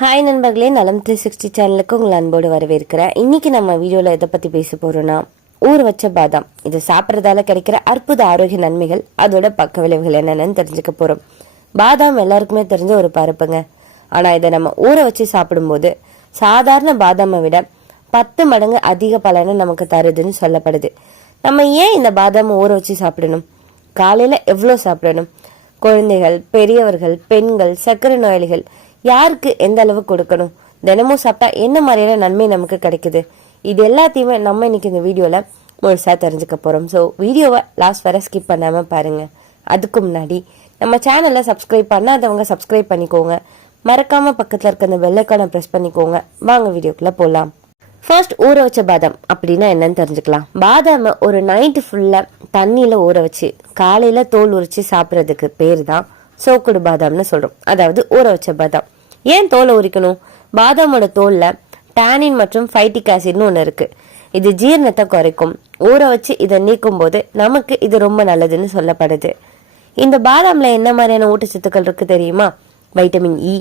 Hi நண்பர்களே. நலம் three sixty சேனலுக்கு உங்களை அன்போடு வரவேற்கிறேன். இன்னைக்கு நம்ம வீடியோவில் எதை பற்றி பேச போறோம்னா ஊற வச்ச பாதாம். இது சாப்பிட்றதால கிடைக்கிற அற்புத ஆரோக்கிய நன்மைகள் அதோட பக்க விளைவுகள் என்னென்னு தெரிஞ்சுக்க போகிறோம் பாதாம் எல்லாருக்குமே தெரிஞ்ச ஒரு பருப்புங்க. ஆனால் இதை நம்ம ஊற வச்சு சாப்பிடும்போது சாதாரண பாதாமை விட பத்து மடங்கு அதிக பலனை நமக்கு தருதுன்னு சொல்லப்படுது. நம்ம ஏன் இந்த பாதாமை ஊற வச்சு சாப்பிடணும்? காலையில் எவ்வளோ சாப்பிடணும்? குழந்தைகள் பெரியவர்கள் பெண்கள் சர்க்கரை நோயாளிகள் யாருக்கு எந்த அளவு கொடுக்கணும்? தினமும் சாப்பிட்டா என்ன மாதிரியான நன்மை நமக்கு கிடைக்குது? இது எல்லாத்தையுமே நம்ம இன்னைக்கு இந்த வீடியோவில் முழுசாக தெரிஞ்சுக்க போகிறோம் ஸோ வீடியோவை லாஸ்ட் வரை ஸ்கிப் பண்ணாமல் பாருங்கள் அதுக்கு முன்னாடி நம்ம சேனலை சப்ஸ்கிரைப் பண்ணாதவங்க சப்ஸ்கிரைப் பண்ணிக்கோங்க. மறக்காமல் பக்கத்தில் இருக்க அந்த வெள்ளைக்கான ப்ரெஸ் பண்ணிக்கோங்க. வாங்க வீடியோக்குள்ளே போகலாம் ஃபர்ஸ்ட் ஊற வச்ச பாதாம் அப்படின்னா என்னன்னு தெரிஞ்சுக்கலாம். பாதாமை ஒரு நைட்டு ஃபுல்லாக தண்ணியில் ஊற வச்சு காலையில் தோல் உரிச்சு சாப்பிட்றதுக்கு பேர் தான் சோக்குடு பாதாம்னு சொல்கிறோம் அதாவது ஊற வச்ச பாதாம். ஏன் தோலை உரிக்கணும்? பாதாமோட தோலில் டானின் மற்றும் ஃபைட்டிக் ஆசிட்னு ஒன்று இருக்குது இது ஜீரணத்தை குறைக்கும். ஊற வச்சு இதை நீக்கும் போது நமக்கு இது ரொம்ப நல்லதுன்னு சொல்லப்படுது. இந்த பாதாமில் என்ன மாதிரியான ஊட்டச்சத்துக்கள் இருக்கு தெரியுமா? Vitamin E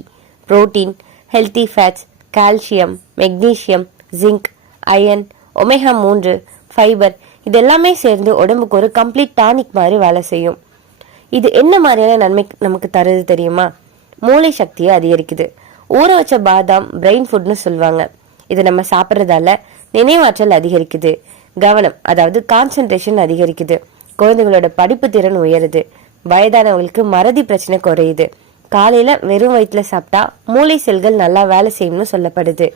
protein healthy fats calcium magnesium zinc iron omega மூன்று ஃபைபர் இது எல்லாமே சேர்ந்து உடம்புக்கு ஒரு கம்ப்ளீட் டானிக் மாதிரி வேலை செய்யும். இது என்ன மாதிரியான நன்மை நமக்கு தருது தெரியுமா? மூளை சக்தியை அதிகரிக்குது. ஊற வச்ச பாதாம் பிரெயின் ஃபுட்னு சொல்லுவாங்க. இது நம்ம சாப்பிட்றதால நினைவாற்றல் அதிகரிக்குது. கவனம் அதாவது கான்சென்ட்ரேஷன் அதிகரிக்குது. குழந்தைகளோட படிப்பு திறன் உயருது. வயதானவங்களுக்கு மறதி பிரச்சனை குறையுது. காலையில வெறும் வயிற்றுல சாப்பிட்டா மூளை செல்கள் நல்லா வேலை செய்யும்னு சொல்லப்படுது.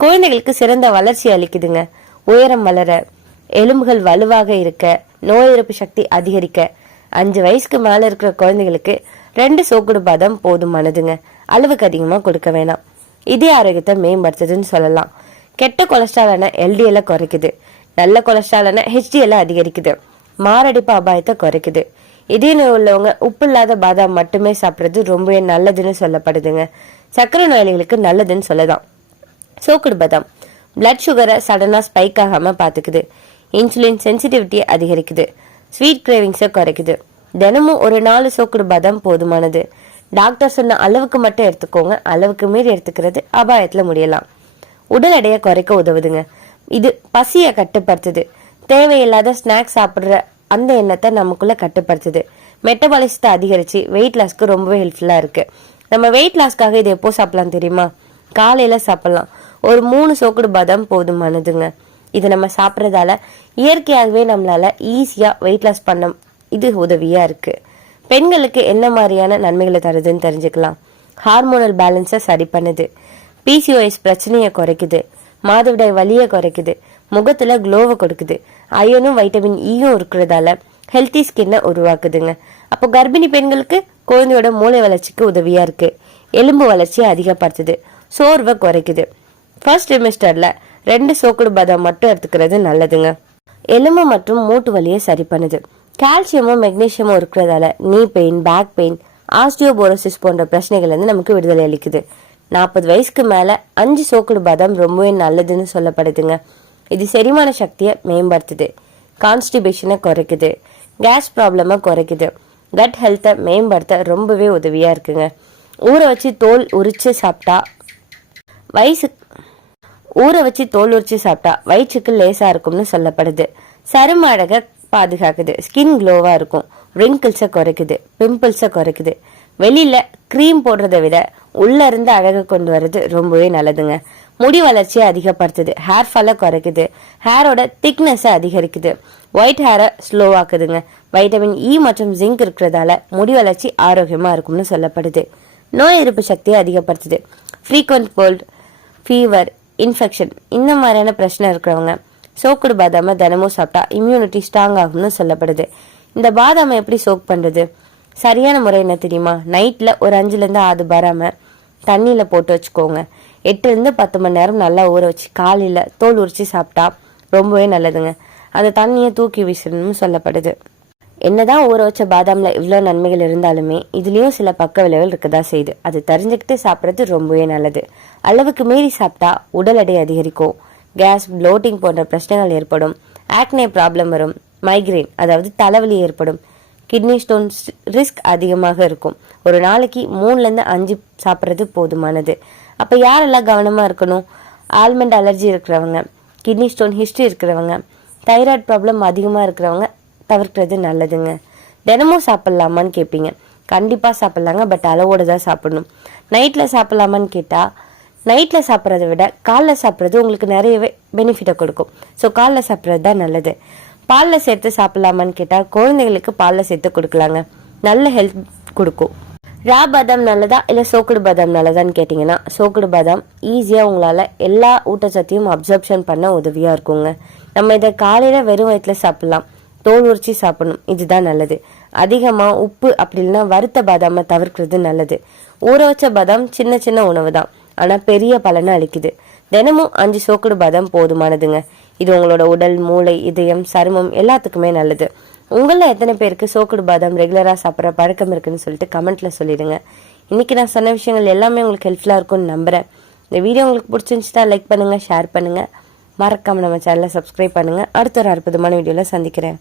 குழந்தைகளுக்கு சிறந்த வளர்ச்சி அளிக்குதுங்க. உயரம் வளர எலும்புகள் வலுவாக இருக்க நோய் எதிர்ப்பு சக்தி அதிகரிக்க அஞ்சு வயசுக்கு மேலே இருக்கிற குழந்தைகளுக்கு ரெண்டு சோக்குடு பாதாம் போதுமானதுங்க அளவுக்கு அதிகமாக கொடுக்க வேணாம். இதே ஆரோக்கியத்தை மேம்படுத்துதுன்னு சொல்லலாம். கெட்ட கொலஸ்ட்ராலான எல்டிஎல்ல குறைக்குது. நல்ல கொலஸ்ட்ராலான ஹெச்டிஎல்ல அதிகரிக்குது. மாரடைப்பு அபாயத்தை குறைக்குது. இதே நோய் உள்ளவங்க உப்பு இல்லாத பாதாம் மட்டுமே சாப்பிட்றது ரொம்பவே நல்லதுன்னு சொல்லப்படுதுங்க. சர்க்கரை நோயாளிகளுக்கு நல்லதுன்னு சொல்லலாம். சோக்குடு பாதாம். பிளட் சுகரை சடனாக ஸ்பைக் ஆகாமல் பார்த்துக்குது இன்சுலின் சென்சிட்டிவிட்டியை அதிகரிக்குது. ஸ்வீட் கிரேவிங்ஸை குறைக்குது. தினமும் ஒரு நாலு சோக்குடு பாதாம் போதுமானது. டாக்டர் சொன்ன அளவுக்கு மட்டும் எடுத்துக்கோங்க. அளவுக்கு மீறி எடுத்துக்கிறது அபாயத்தில் முடியலாம். உடல் எடையை குறைக்க உதவுதுங்க. இது பசியை கட்டுப்படுத்துது. தேவையில்லாத ஸ்நாக்ஸ் சாப்பிட்ற அந்த எண்ணத்தை நமக்குள்ள கட்டுப்படுத்துது. மெட்டபாலிசத்தை அதிகரித்து வெயிட் லாஸ்க்கு ரொம்பவே ஹெல்ப்ஃபுல்லாக இருக்கு. நம்ம வெயிட் லாஸ்க்காக இது எப்போ சாப்பிடலாம் தெரியுமா? காலையில் சாப்பிடலாம். ஒரு மூணு சோக்குடு பாதாம் போதுமானதுங்க. இது நம்ம சாப்பிட்றதால இயற்கையாகவே நம்மளால ஈஸியாக வெயிட் லாஸ் பண்ண இது உதவியாக இருக்கு. பெண்களுக்கு என்ன மாதிரியான நன்மைகளை தருதுன்னு தெரிஞ்சுக்கலாம். ஹார்மோனல் பேலன்ஸை சரி பண்ணுது. பிசிஓஎஸ் பிரச்சனையை குறைக்குது. மாதவிடாய் வலியை குறைக்குது. முகத்துல க்ளோவை கொடுக்குது. அயனும் வைட்டமின் ஈயும் இருக்கிறதால ஹெல்த்தி ஸ்கின்னை உருவாக்குதுங்க. அப்போ கர்ப்பிணி பெண்களுக்கு குழந்தையோட மூளை வளர்ச்சிக்கு உதவியா இருக்கு. எலும்பு வளர்ச்சியை அதிகப்படுத்துது. சோர்வை குறைக்குது. ஃபர்ஸ்ட் செமிஸ்டர்ல ரெண்டு சோக்குடு பாதாம் மட்டும் எடுத்துக்கிறது நல்லதுங்க. எலும்பு மற்றும் மூட்டு வலியை சரி பண்ணுது. கால்சியமும் மெக்னீசியமும் இருக்கிறதால நீ பெயின் பேக் பெயின் ஆஸ்டியோபோரோசிஸ் போன்ற பிரச்சனைகள் வந்து நமக்கு விடுதலை அளிக்குது. நாற்பது வயசுக்கு மேலே அஞ்சு சோக்குடு பாதாம் ரொம்பவே நல்லதுன்னு சொல்லப்படுதுங்க. இது செரிமான சக்தியை மேம்படுத்துது. கான்ஸ்டிபேஷனை குறைக்குது. கேஸ் ப்ராப்ளமை குறைக்குது. கட் ஹெல்த்தை மேம்படுத்த ரொம்பவே உதவியாக இருக்குங்க. ஊற வச்சு தோல் உரிச்சு சாப்பிட்டா வயசு ஊற வச்சு தோல் உரிச்சு சாப்பிட்டா வயிற்றுக்கு லேசா இருக்கும்னு சொல்லப்படுது. சரும அழகை பாதுகாக்குது ஸ்கின் க்ளோவா இருக்கும். ரிங்கிள்ஸை குறைக்குது. பிம்பிள்ஸை குறைக்குது. வெளியில க்ரீம் போடுறதை விட உள்ள இருந்து அழகை கொண்டு வர்றது ரொம்பவே நல்லதுங்க. முடி வளர்ச்சியை அதிகப்படுத்துது. ஹேர் ஃபாலை குறைக்குது. ஹேரோட திக்னஸை அதிகரிக்குது. ஒயிட் ஹேரை ஸ்லோவாக்குதுங்க வைட்டமின் இ மற்றும் ஜிங்க் இருக்கிறதால முடி வளர்ச்சி ஆரோக்கியமா இருக்கும்னு சொல்லப்படுது. நோய் எதிர்ப்பு சக்தியை அதிகப்படுத்துது. ஃப்ரீக்வெண்ட் கோல்டு ஃபீவர் இன்ஃபெக்ஷன் இந்த மாதிரியான பிரச்சனை இருக்கிறவங்க சோக்குடு பாதாமை தினமும் சாப்பிட்டா இம்யூனிட்டி ஸ்ட்ராங் ஆகும்னு சொல்லப்படுது. இந்த பாதாமை எப்படி சோக் பண்ணுறது சரியான முறை என்ன தெரியுமா? நைட்டில் ஒரு அஞ்சுலேருந்து ஆறு பாராம தண்ணியில் போட்டு வச்சுக்கோங்க. எட்டுலேருந்து பத்து மணி நேரம் நல்லா ஊற வச்சு காலையில் தோல் உரிச்சு சாப்பிட்டா ரொம்பவே நல்லதுங்க. அந்த தண்ணியை தூக்கி வீசணும்னு சொல்லப்படுது. என்னதான் ஊற வச்ச பாதாமில் இவ்வளோ நன்மைகள் இருந்தாலுமே இதுலேயும் சில பக்க விளைவுகள் இருக்கதா செய்யுது அது தெரிஞ்சுக்கிட்டு சாப்பிட்றது ரொம்பவே நல்லது. அளவுக்கு மீறி சாப்பிட்டா உடல் எடை அதிகரிக்கும். கேஸ் ப்ளோட்டிங் போன்ற பிரச்சனைகள் ஏற்படும். ஆக்னே ப்ராப்ளம் வரும். மைக்ரைன் அதாவது தலைவலி ஏற்படும். கிட்னி ஸ்டோன்ஸ் ரிஸ்க் அதிகமாக இருக்கும். ஒரு நாளைக்கு மூணுலேருந்து அஞ்சு சாப்பிட்றது போதுமானது. அப்போ யாரெல்லாம் கவனமாக இருக்கணும்? ஆல்மண்ட் அலர்ஜி இருக்கிறவங்க கிட்னி ஸ்டோன் ஹிஸ்ட்ரி இருக்கிறவங்க தைராய்டு ப்ராப்ளம் அதிகமாக இருக்கிறவங்க தவிர்க்கிறது நல்லதுங்க. தினமும் சாப்பிட்லாமான்னு கேட்பீங்க கண்டிப்பாக சாப்பிட்லாங்க. பட் அளவோடு தான் சாப்பிடணும். நைட்டில் சாப்பிட்லாமான்னு கேட்டால் நைட்டில் சாப்பிட்றத விட காலைல சாப்பிட்றது உங்களுக்கு நிறையவே பெனிஃபிட்டை கொடுக்கும். ஸோ காலைல சாப்பிட்றது தான் நல்லது. பாலில் சேர்த்து சாப்பிட்லாமான்னு கேட்டால் குழந்தைகளுக்கு பாலில் சேர்த்து கொடுக்கலாங்க. நல்ல ஹெல்த் கொடுக்கும். ரா பாதாம் நல்லதா? இல்லை சோக்குடு பாதாம் நல்லதான்னு கேட்டிங்கன்னா சோக்குடு பாதாம் ஈஸியாக உங்களால் எல்லா ஊட்டச்சத்தையும் அப்சர்ப்ஷன் பண்ண உதவியாக இருக்குங்க. நம்ம இதை காலையில் வெறும் வயிற்றில் சாப்பிட்லாம். தோல் உரிச்சி சாப்பிடணும். இதுதான் நல்லது. அதிகமாக உப்பு அப்படி இல்லைன்னா வறுத்த பாதாமை தவிர்க்கிறது நல்லது. ஊற வச்ச பாதாம் சின்ன சின்ன உணவு தான் ஆனால் பெரிய பலனை அளிக்குது. தினமும் அஞ்சு சோக்குடு பாதாம் போதுமானதுங்க. இது உங்களோட உடல் மூளை இதயம் சருமம் எல்லாத்துக்குமே நல்லது. உங்களில் எத்தனை பேருக்கு சோக்குடு பாதாம் ரெகுலராக சாப்பிட்ற பழக்கம் இருக்குன்னு சொல்லிட்டு கமெண்ட்டில் சொல்லிடுங்க. இன்றைக்கி நான் சொன்ன விஷயங்கள் எல்லாமே உங்களுக்கு ஹெல்ப்ஃபுல்லாக இருக்கும்னு நம்புறேன். இந்த வீடியோ உங்களுக்கு பிடிச்சிருந்துச்சுன்னா லைக் பண்ணுங்கள் ஷேர் பண்ணுங்கள் மறக்காமல் நம்ம சேனலை சப்ஸ்கிரைப் பண்ணுங்க. அடுத்த ஒரு அற்புதமான வீடியோவில் சந்திக்கிறேன்.